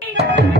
Thank you.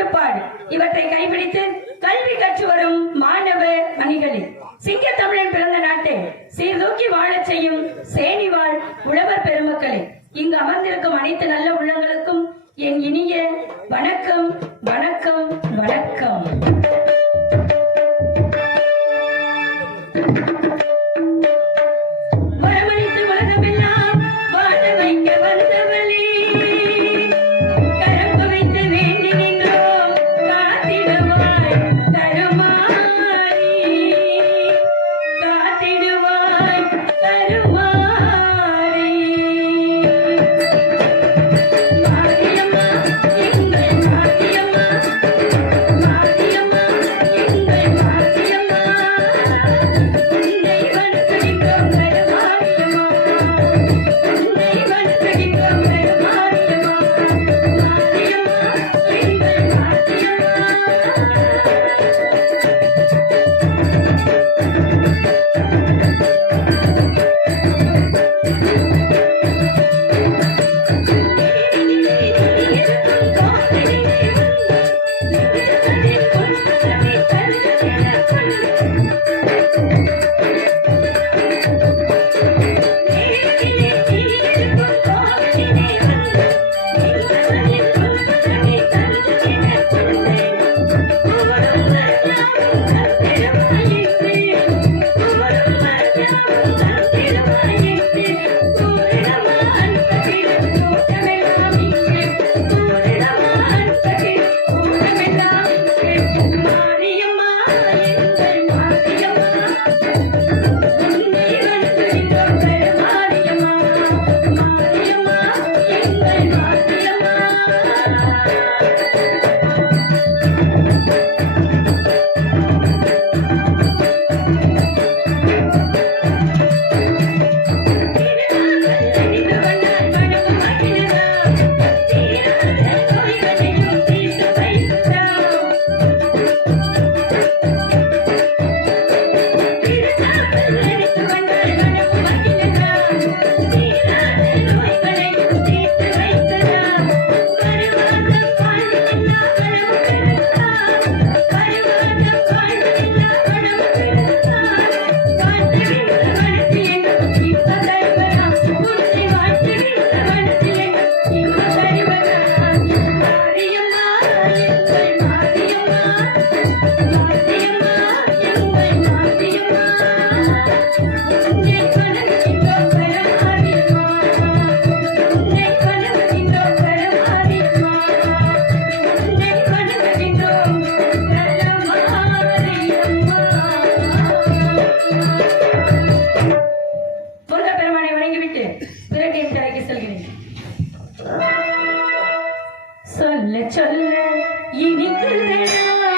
கட்டுப்பாடு. இவற்றை கைப்பிடித்து கல்வி கற்று வரும் மாணவ மணிகளில். சிங்க தமிழன் பிறந்த நாட்டை சீர்தூக்கி வாழச் செய்யும் சேனிவாழ் உழவர் பெருமக்களே. இங்கு அமர்ந்திருக்கும் அனைத்து நல்ல உள்ளங்களுக்கும் என் இனிய வணக்கம் வணக்கம் வணக்கம். சொல்ல சொல்ல இனிக்குதடா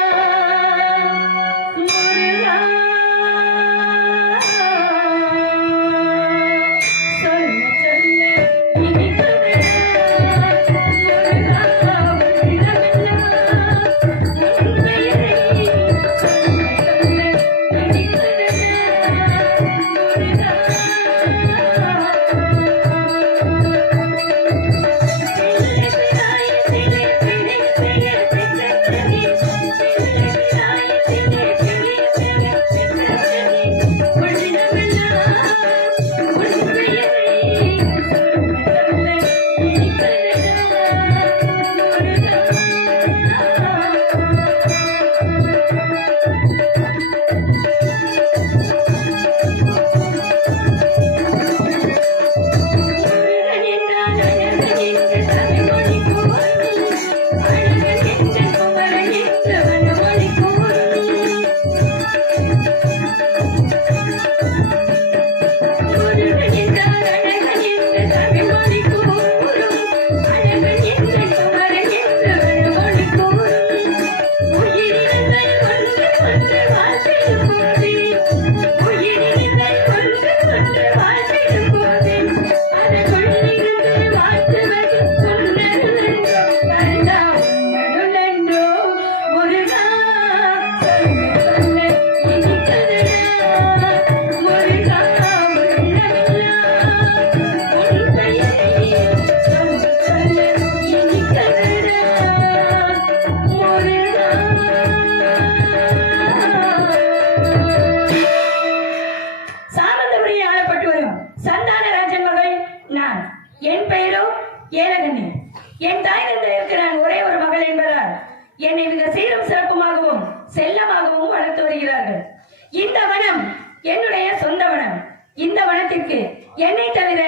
என்னை தவிர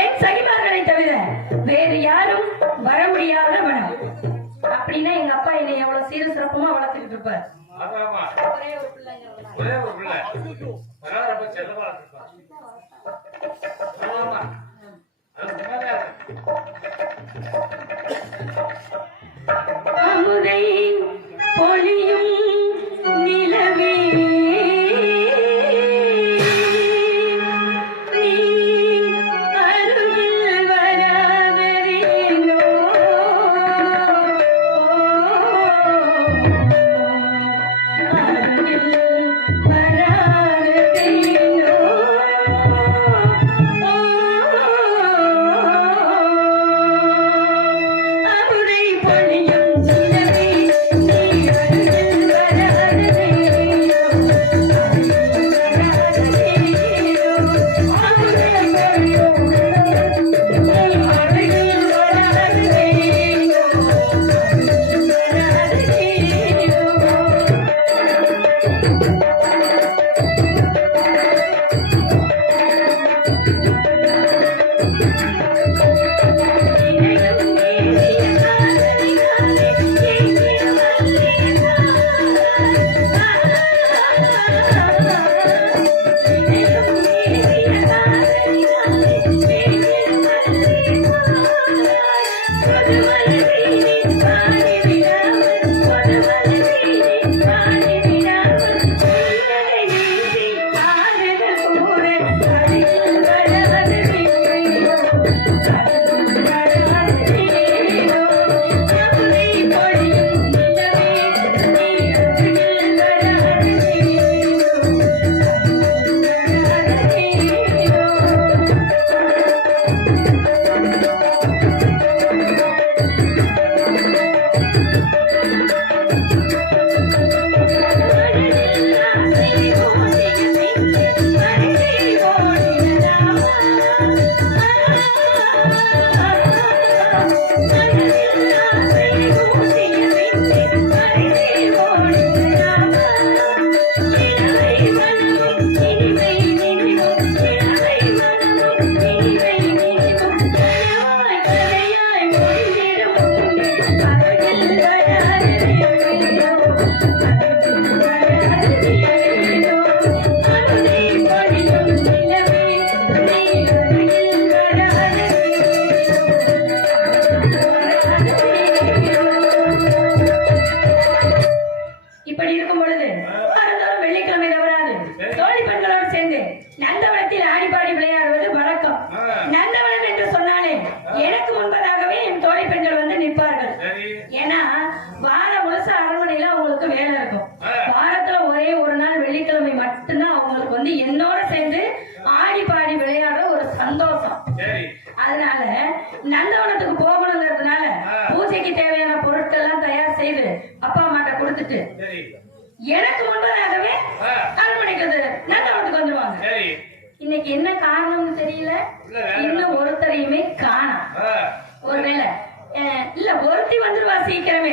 என் சகிமார்களை தவிர வேறு யாரும் வர முடியாத வனம் அப்படின்னா எங்க அப்பா என்னை எவ்வளவு சீரும் சிறப்புமா வளர்த்துக்கிட்டு இருப்பார். ஒரே ஒரு பிள்ளைங்க. ஒரே ஒரு பிள்ளை. ரொம்ப செல்லமா. அமுதை பொழியும் நிலவே ஆடி பாடி விளையாடுற ஒரு சந்தோஷம். அதனால நந்தவனத்துக்கு போகணுங்கிறதுனால பூஜைக்கு தேவையான பொருட்கள் எல்லாம் தயார் செய்து அப்பா அம்மாட்ட கொடுத்துட்டு எனக்கு முன்பதாகவே அரண்மனைக்கு நந்தவனத்துக்கு வந்துருவாங்க. இன்னைக்கு என்ன காரணம்னு தெரியல? இன்னும் ஒருத்தரையுமே காணோம். ஒருவேளை இல்ல ஒருத்தி வந்துருவா சீக்கிரமே.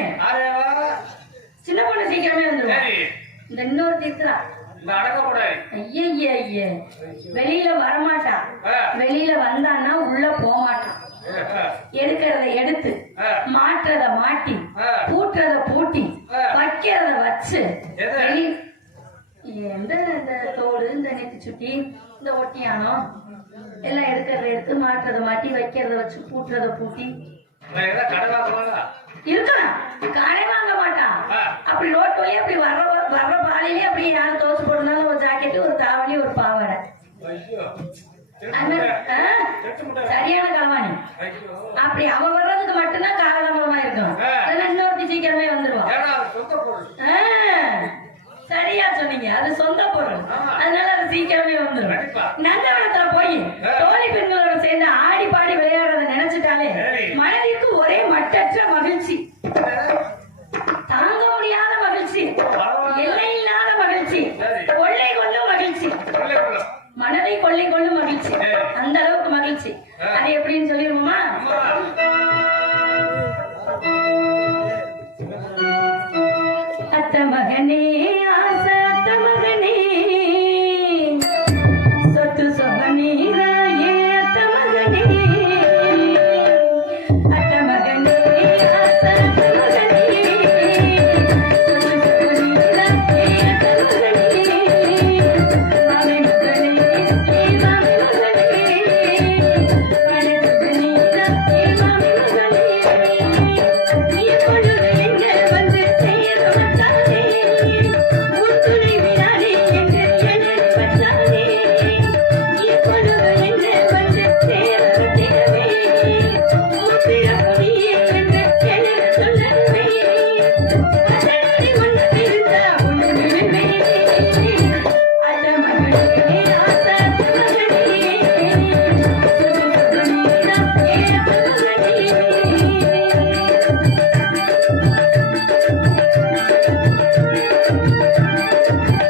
சின்ன பொண்ணு சீக்கிரமே வந்துருவா. இந்த இன்னொருத்தி இருக்கிறா. இந்த அடக்கக்கூடாது ஐய ஐய வெளியில வரமாட்டா. ஆ, வெளியில வந்தான்னா உள்ள போக மாட்டான் ஆ, எடுக்கிறத எடுத்து. மாற்றத மாட்டி. பூட்டுறத பூட்டி. வைக்கிறத வச்சு எந்த இந்த தோடு இந்த நெத்தி சுட்டி இந்த ஒட்டியானம் எல்லாம் எடுக்கிறத எடுத்து மாற்றத மாட்டி வைக்கிறத வச்சு பூட்டுறத பூட்டி. ஏதோ கடை வாங்க மாட்டான். அப்படி ரோட்டு வழியா அப்படி வர்ற வர்ற பாலையிலே அப்படி யாரும் தோசை போட்டுனாலும் ஒரு ஜாக்கெட் ஒரு தாவணி ஒரு பாவாடை. சரியான களவாணி ஐயோ அப்படி அவ வர்றதுக்கு மட்டும்தான் காலதாமதமா இருக்கும் இன்னொருத்தி சீக்கிரமே வந்துருவா. ஏன்னா அது சொந்த பொருள். ஆ, சரியா சொன்னீங்க. அது சொந்த பொருள். அதனால அது சீக்கிரமே வந்துடும். நந்தவனத்துல போய். தோழி பெண்களோட சேர்ந்து ஆடி பாடி விளையாடுறத நினைச்சிட்டாலே. மனதிற்கு ஒரே மட்டற்ற மகிழ்ச்சி. ಮಗನೇ Thank you.